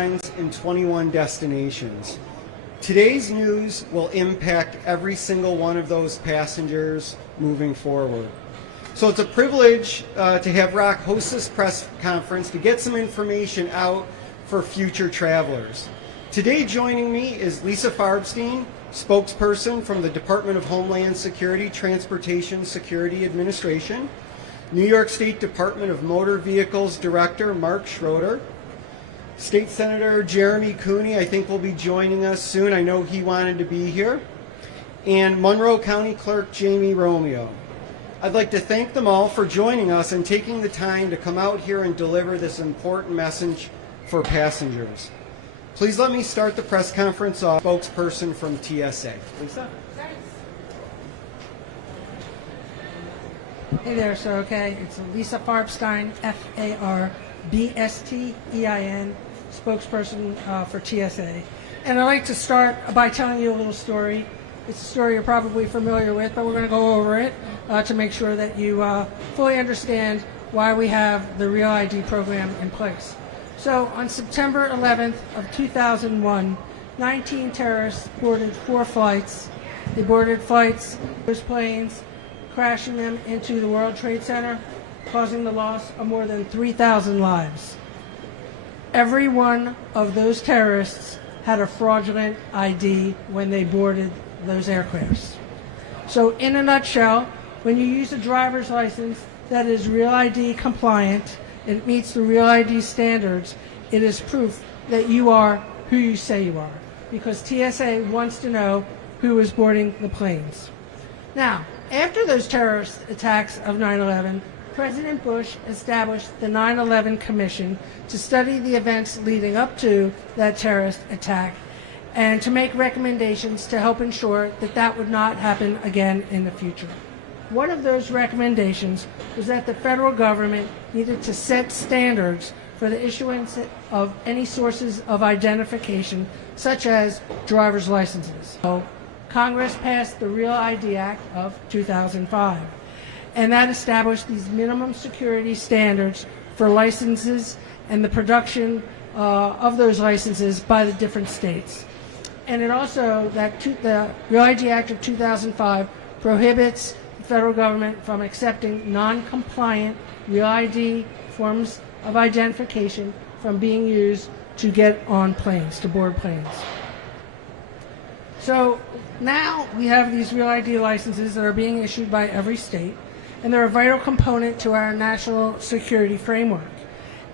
airlines in 21 destinations. Today's news will impact every single one of those passengers moving forward. So it's a privilege to have Rock host this press conference to get some information out for future travelers. Today joining me is Lisa Farbstein, spokesperson from the Department of Homeland Security Transportation Security Administration, New York State Department of Motor Vehicles Director Mark Schroeder, State Senator Jeremy Cooney, I think will be joining us soon. I know he wanted to be here, and Monroe County Clerk Jamie Romeo. I'd like to thank them all for joining us and taking the time to come out here and deliver this important message for passengers. Please let me start the press conference off with a spokesperson from TSA. Lisa? Hey there, sir. Okay, it's Lisa Farbstein, Farbstein, spokesperson for TSA. And I'd like to start by telling you a little story. It's a story you're probably familiar with, but we're going to go over it to make sure that you fully understand why we have the Real ID program in place. So on September 11th of 2001, 19 terrorists boarded 4 flights. They boarded flights, those planes, crashing them into the World Trade Center, causing the loss of more than 3,000 lives. Every one of those terrorists had a fraudulent ID when they boarded those aircrafts. So in a nutshell, when you use a driver's license that is Real ID compliant, it meets the Real ID standards, it is proof that you are who you say you are, because TSA wants to know who is boarding the planes. Now, after those terrorist attacks of 9/11, President Bush established the 9/11 Commission to study the events leading up to that terrorist attack and to make recommendations to help ensure that that would not happen again in the future. One of those recommendations was that the federal government needed to set standards for the issuance of any sources of identification, such as driver's licenses. So Congress passed the Real ID Act of 2005, and that established these minimum security standards for licenses and the production of those licenses by the different states. And it also, the Real ID Act of 2005 prohibits the federal government from accepting non-compliant Real ID forms of identification from being used to get on planes, to board planes. So now we have these Real ID licenses that are being issued by every state, and they're a vital component to our national security framework.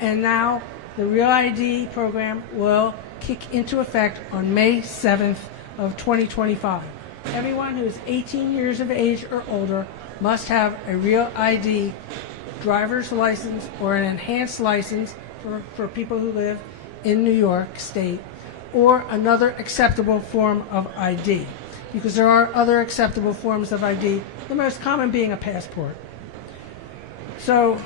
And now the Real ID program will kick into effect on May 7th of 2025. Everyone who is 18 years of age or older must have a Real ID driver's license or an enhanced license for people who live in New York State, or another acceptable form of ID, because there are other acceptable forms of ID, the most common being a passport. So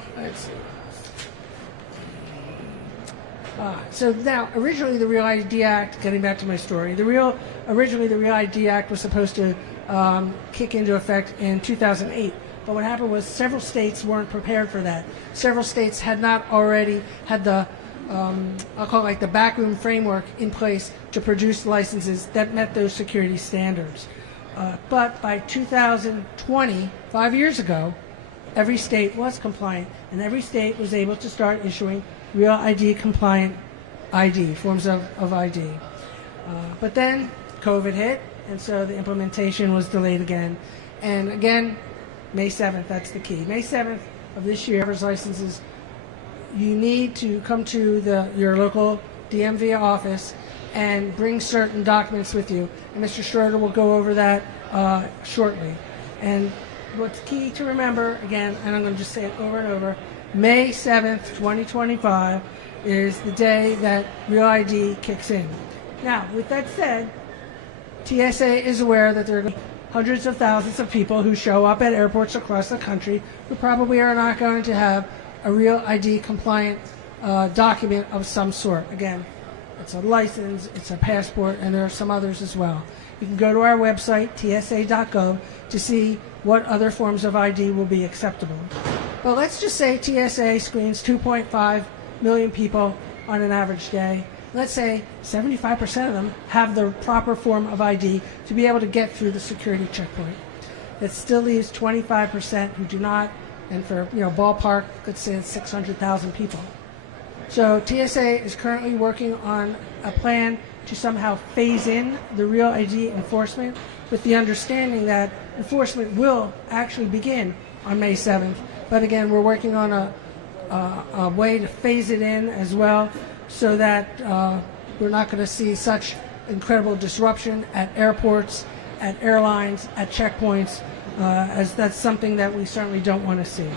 now, originally the Real ID Act, getting back to my story, originally the Real ID Act was supposed to kick into effect in 2008. But what happened was several states weren't prepared for that. Several states had not already had the, I'll call it like the backroom framework in place to produce licenses that met those security standards. But by 2020, 5 years ago, every state was compliant, and every state was able to start issuing Real ID compliant ID, forms of ID. But then COVID hit, and so the implementation was delayed again. And again, May 7th, that's the key. May 7th of this year, driver's licenses, you need to come to your local DMV office and bring certain documents with you. And Mr. Schroeder will go over that shortly. And what's key to remember, again, and I'm going to just say it over and over, May 7th, 2025 is the day that Real ID kicks in. Now, with that said, TSA is aware that there are hundreds of thousands of people who show up at airports across the country who probably are not going to have a Real ID compliant document of some sort. Again, it's a license, it's a passport, and there are some others as well. You can go to our website, tsa.gov, to see what other forms of ID will be acceptable. But let's just say TSA screens 2.5 million people on an average day, let's say 75% of them have the proper form of ID to be able to get through the security checkpoint. That still leaves 25% who do not, and for ballpark, let's say it's 600,000 people. So TSA is currently working on a plan to somehow phase in the Real ID enforcement, with the understanding that enforcement will actually begin on May 7th. But again, we're working on a way to phase it in as well, so that we're not going to see such incredible disruption at airports, at airlines, at checkpoints, as that's something that we certainly don't want to see.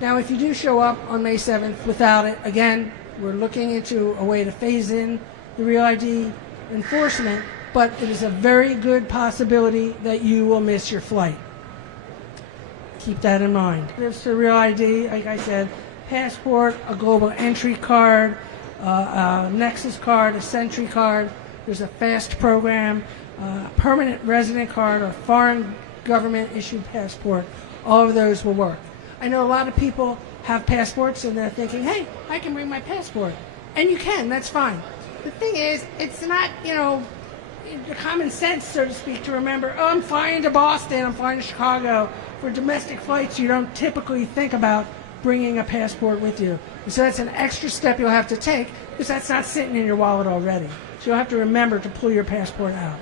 Now, if you do show up on May 7th without it, again, we're looking into a way to phase in the Real ID enforcement, but it is a very good possibility that you will miss your flight. Keep that in mind. There's the Real ID, like I said, passport, a global entry card, a Nexus card, a Sentry card. There's a FAST program, permanent resident card, or foreign government issued passport. All of those will work. I know a lot of people have passports and they're thinking, hey, I can bring my passport. And you can, that's fine. The thing is, it's not, common sense, so to speak, to remember, oh, I'm flying to Boston, I'm flying to Chicago. For domestic flights, you don't typically think about bringing a passport with you. And so that's an extra step you'll have to take, because that's not sitting in your wallet already. So you'll have to remember to pull your passport out.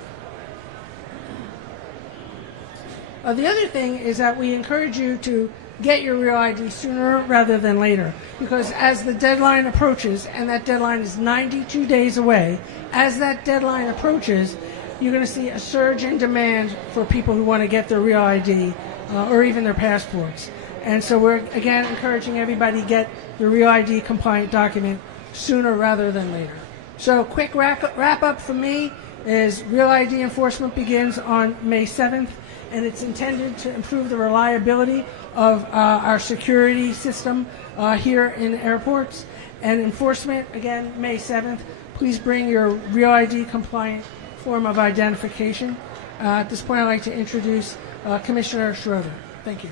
The other thing is that we encourage you to get your Real ID sooner rather than later, because as the deadline approaches, and that deadline is 92 days away, as that deadline approaches, you're going to see a surge in demand for people who want to get their Real ID or even their passports. And so we're, again, encouraging everybody to get the Real ID compliant document sooner rather than later. So quick wrap up from me is Real ID enforcement begins on May 7th, and it's intended to improve the reliability of our security system here in airports. And enforcement, again, May 7th. Please bring your Real ID compliant form of identification. At this point, I'd like to introduce Commissioner Schroeder. Thank you.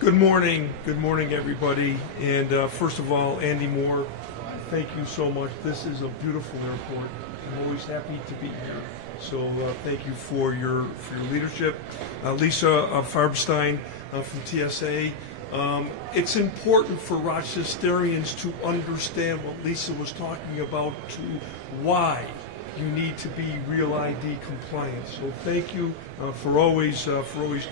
Good morning, everybody. And first of all, Andy Moore, thank you so much. This is a beautiful airport. I'm always happy to be here. So thank you for your leadership. Lisa Farbstein from TSA. It's important for Rochesterians to understand what Lisa was talking about, to why you need to be Real ID compliant. So thank you for always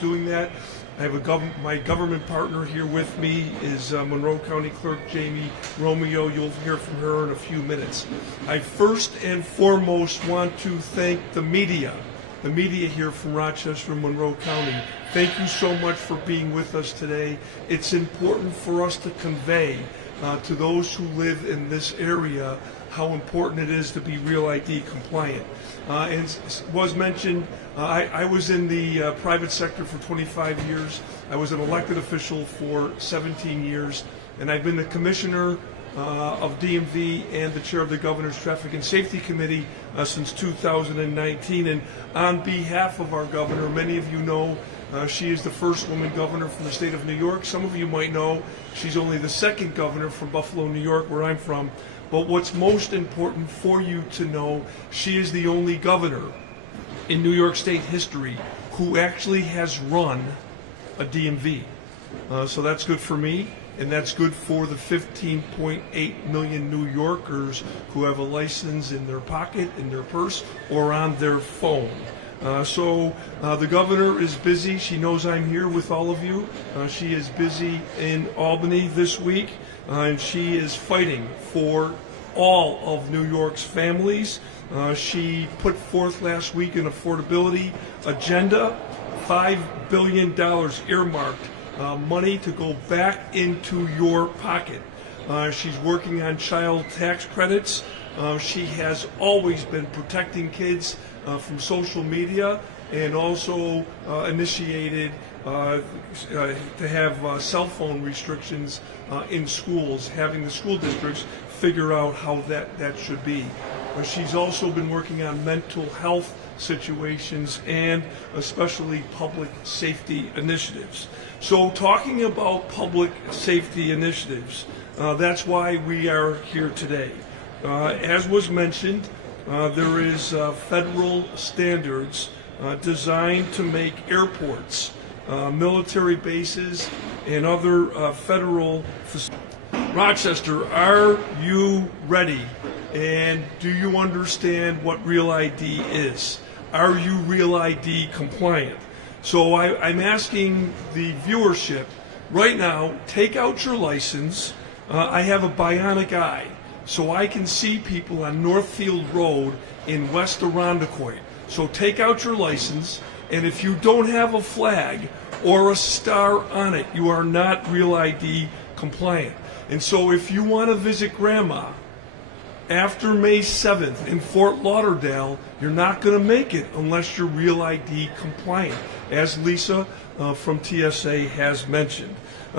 doing that. I have my government partner here with me is Monroe County Clerk Jamie Romeo. You'll hear from her in a few minutes. I first and foremost want to thank the media here from Rochester and Monroe County. Thank you so much for being with us today. It's important for us to convey to those who live in this area how important it is to be Real ID compliant. And as was mentioned, I was in the private sector for 25 years. I was an elected official for 17 years, and I've been the commissioner of DMV and the chair of the Governor's Traffic and Safety Committee since 2019. And on behalf of our governor, many of you know she is the first woman governor from the state of New York. Some of you might know she's only the second governor from Buffalo, New York, where I'm from. But what's most important for you to know, she is the only governor in New York State history who actually has run a DMV. So that's good for me, and that's good for the 15.8 million New Yorkers who have a license in their pocket, in their purse, or on their phone. So the governor is busy. She knows I'm here with all of you. She is busy in Albany this week, and she is fighting for all of New York's families. She put forth last week an affordability agenda, $5 billion earmarked, money to go back into your pocket. She's working on child tax credits. She has always been protecting kids from social media, and also initiated to have cell phone restrictions in schools, having the school districts figure out how that should be. but she's also been working on mental health situations and especially public safety initiatives. So talking about public safety initiatives, that's why we are here today. As was mentioned, there is federal standards designed to make airports, military bases, and other federal facilities. Rochester, are you ready? And do you understand what Real ID is? Are you Real ID compliant? So I'm asking the viewership right now, take out your license. I have a bionic eye, so I can see people on Northfield Road in West Arundecoit. So take out your license, and if you don't have a flag or a star on it, you are not Real ID compliant. And so if you want to visit Grandma after May 7th in Fort Lauderdale, you're not going to make it unless you're Real ID compliant, as Lisa from TSA has mentioned.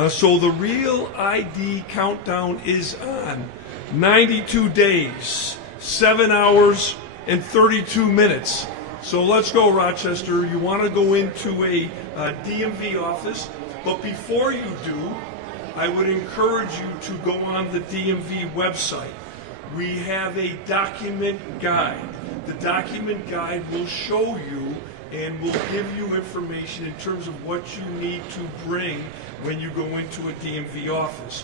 So the Real ID countdown is on. 92 days, 7 hours, and 32 minutes. So let's go, Rochester. You want to go into a DMV office, but before you do, I would encourage you to go on the DMV website. We have a document guide. The document guide will show you and will give you information in terms of what you need to bring when you go into a DMV office.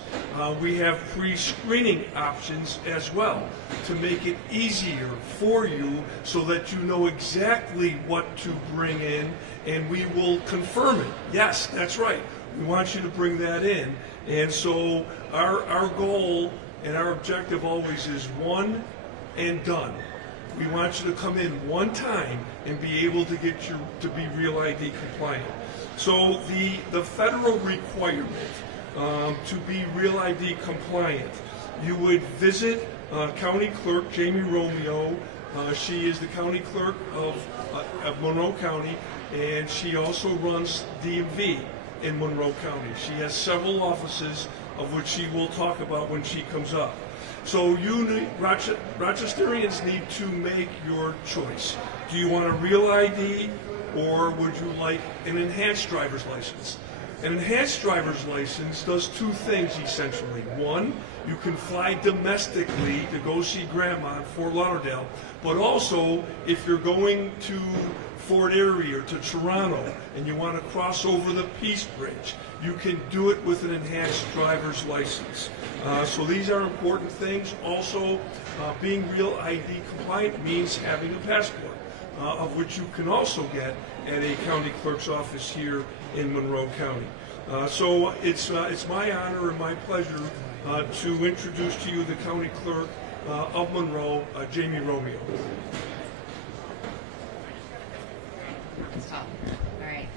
We have pre-screening options as well to make it easier for you so that you know exactly what to bring in, and we will confirm it. Yes, that's right. We want you to bring that in. And so our goal and our objective always is one and done. We want you to come in one time and be able to get to be Real ID compliant. So the federal requirement to be Real ID compliant, you would visit County Clerk Jamie Romeo. She is the County Clerk of Monroe County, and she also runs DMV in Monroe County. She has several offices, of which she will talk about when she comes up. So Rochesterians need to make your choice. Do you want a Real ID, or would you like an enhanced driver's license? An enhanced driver's license does two things essentially. One, you can fly domestically to go see Grandma in Fort Lauderdale, but also if you're going to Fort Erie or to Toronto and you want to cross over the Peace Bridge, you can do it with an enhanced driver's license. So these are important things. Also, being Real ID compliant means having a passport, of which you can also get at a county clerk's office here in Monroe County. So it's my honor and my pleasure to introduce to you the county clerk of Monroe, Jamie Romeo. All right.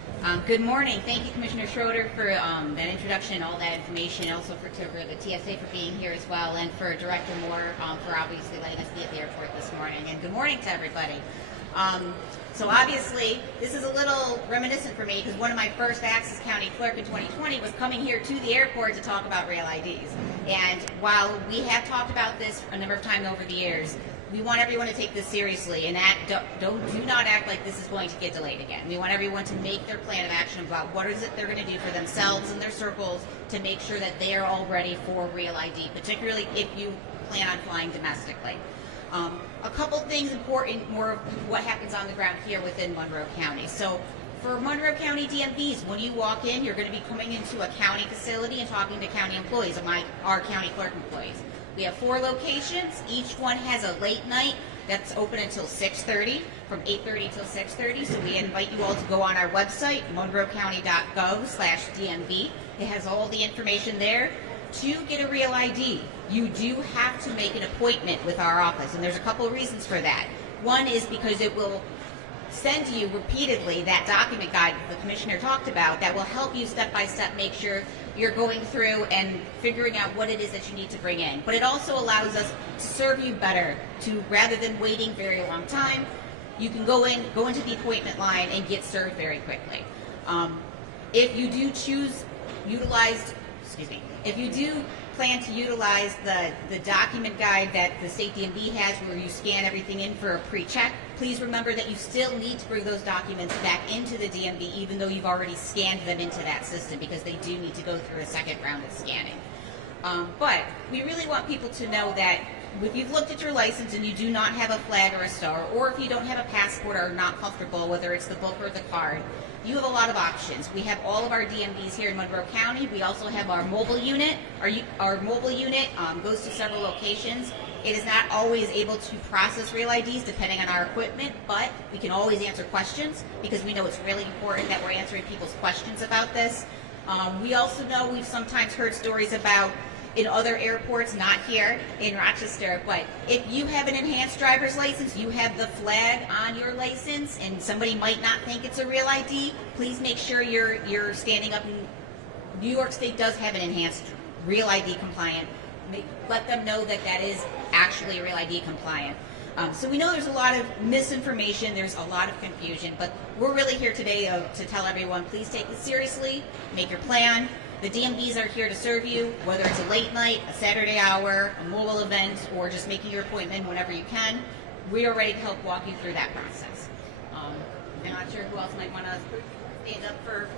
Good morning. Thank you, Commissioner Schroeder, for that introduction and all that information. Also for the TSA for being here as well, and for Director Moore for obviously letting us be at the airport this morning. And good morning to everybody. So obviously, this is a little reminiscent for me because one of my first acts as County Clerk in 2020 was coming here to the airport to talk about Real IDs. And while we have talked about this a number of times over the years, we want everyone to take this seriously and do not act like this is going to get delayed again. We want everyone to make their plan of action about what is it they're going to do for themselves and their circles to make sure that they are all ready for Real ID, particularly if you plan on flying domestically. A couple things important, more of what happens on the ground here within Monroe County. So for Monroe County DMVs, when you walk in, you're going to be coming into a county facility and talking to county employees, our county clerk employees. We have 4 locations. Each one has a late night that's open until 6:30, from 8:30 till 6:30. So we invite you all to go on our website, monroecounty.gov/DMV. It has all the information there. To get a Real ID, you do have to make an appointment with our office, and there's a couple of reasons for that. One is because it will send you repeatedly that document guide that the Commissioner talked about that will help you step by step make sure you're going through and figuring out what it is that you need to bring in. But it also allows us to serve you better, to rather than waiting very long time, you can go into the appointment line and get served very quickly. If you do plan to utilize the document guide that the state DMV has where you scan everything in for a pre-check, please remember that you still need to bring those documents back into the DMV even though you've already scanned them into that system because they do need to go through a second round of scanning. But we really want people to know that if you've looked at your license and you do not have a flag or a star, or if you don't have a passport or are not comfortable, whether it's the book or the card, you have a lot of options. We have all of our DMVs here in Monroe County. We also have our mobile unit. Our mobile unit goes to several locations. It is not always able to process real IDs depending on our equipment, but we can always answer questions because we know it's really important that we're answering people's questions about this. We also know we've sometimes heard stories about in other airports, not here in Rochester, but if you have an enhanced driver's license, you have the flag on your license, and somebody might not think it's a real ID, please make sure you're standing up. New York State does have an enhanced real ID compliant. Let them know that that is actually real ID compliant. So we know there's a lot of misinformation, there's a lot of confusion, but we're really here today to tell everyone, please take this seriously, make your plan. The DMVs are here to serve you, whether it's a late night, a Saturday hour, a mobile event, or just making your appointment whenever you can. We are ready to help walk you through that process. I'm not sure who else might want to stand up for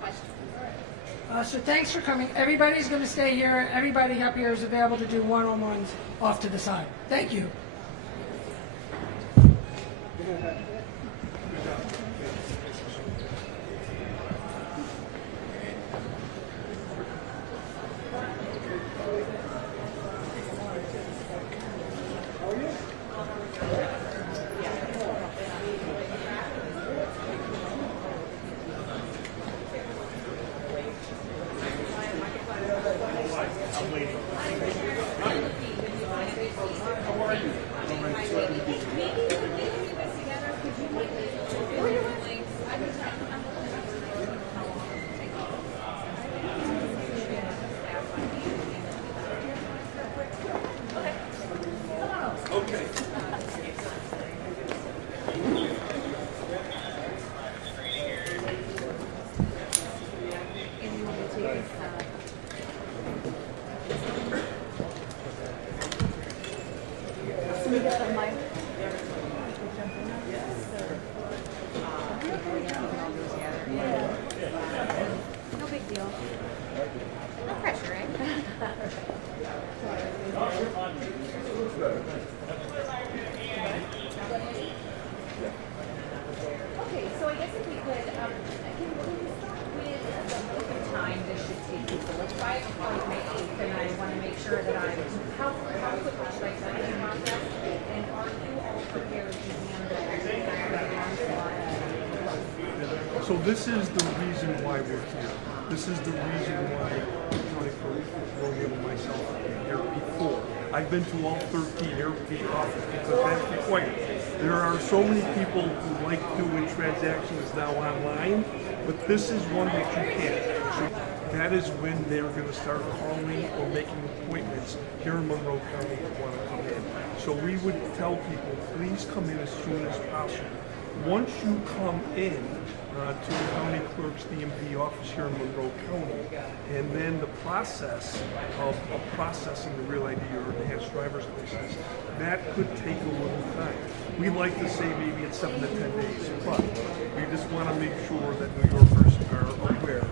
questions. So thanks for coming. Everybody's going to stay here. Everybody up here is available to do one-on-ones off to the side. Thank you. No big deal. No pressure, right? Okay, so I guess if we could, can we start with the time this should take people? It's 5 o'clock May 8th, and I want to make sure that how quickly should I start this process? And are you all prepared to handle the So this is the reason why we're here. This is the reason why County Clerk William and myself have been here before. I've been to all 13 airport offices because that's required. There are so many people who like doing transactions now online, but this is one that you can't. So that is when they're going to start calling or making appointments here in Monroe County that want to come in. So we would tell people, please come in as soon as possible. Once you come in to the county clerk's DMV office here in Monroe County, and then the process of processing the real ID or enhanced driver's license, that could take a little time. We like to say maybe it's 7 to 10 days, but we just want to make sure that New Yorkers are aware